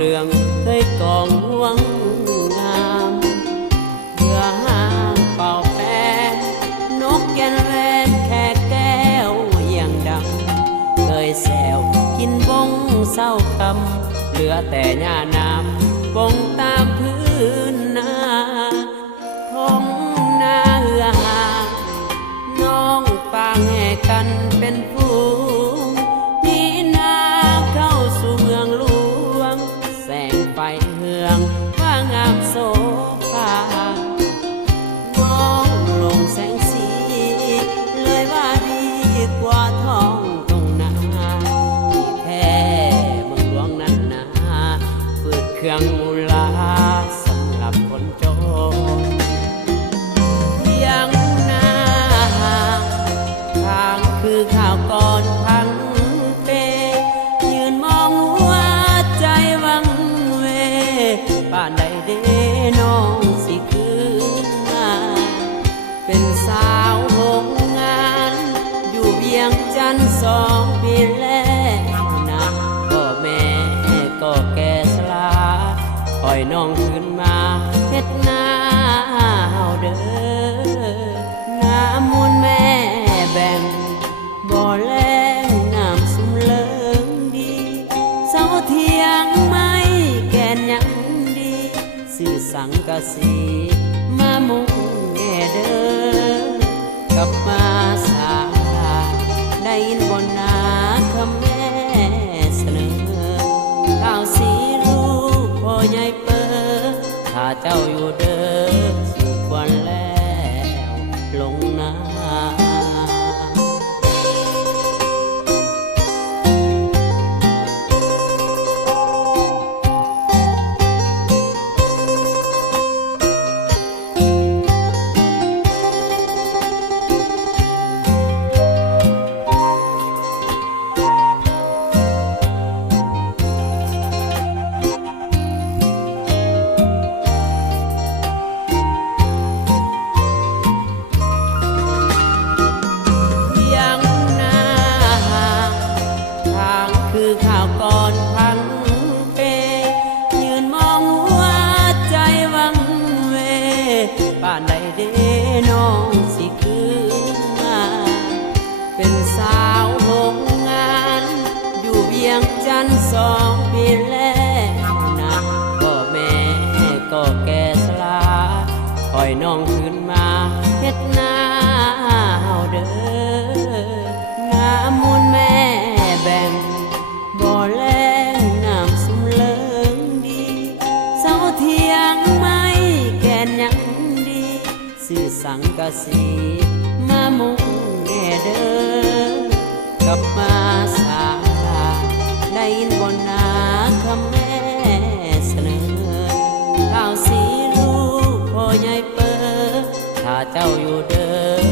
เข้าเรืองเคยกองห่วงงามเพื่อห้างเป่า เครื่องมูลาสำหรับคนจนเพียงหน้าทางคือข่าวก่อนพังเปยืนมองหัวใจวังเวป่านใดเดน้องสิคืนมาเป็นสาวโรงงาน อยู่เวียงจันทน์สองปีแล้ว อยน้องคืนมาเฮ็ดหนาเฮาเด้อน้ำมูลแม่แบ่งบ่อแรงน้ำสุมเลิงดีเสาเทียงไม่แก่นยังดีสื่อสังกะสีมามุงแง่เด้อกลับมาสาได้ยินบนนาคำแม่เสนอข่าวสีลูกพ่อใหญ่ เจ้าอยู่เด้ คือข่าวก่อนพังเปยืนมองหัวใจวังเวป่านใดเดน้องสิคืนมา เป็นสาวโรงงาน อยู่เวียงจันทน์สองปีแล้วนะก็แม่ก็แก่สลาปล่อยน้องคืนมาเฮ็ดนาเฮาเด้อน้ำมูลแม่ สื่อสังกะสี มามุงแน่เด้อกลับมาสาลาได้ยินบนนาคำแม่เสนอข่าวสีลูกพ่อใหญ่เปิดถ้าเจ้าอยู่เด้อ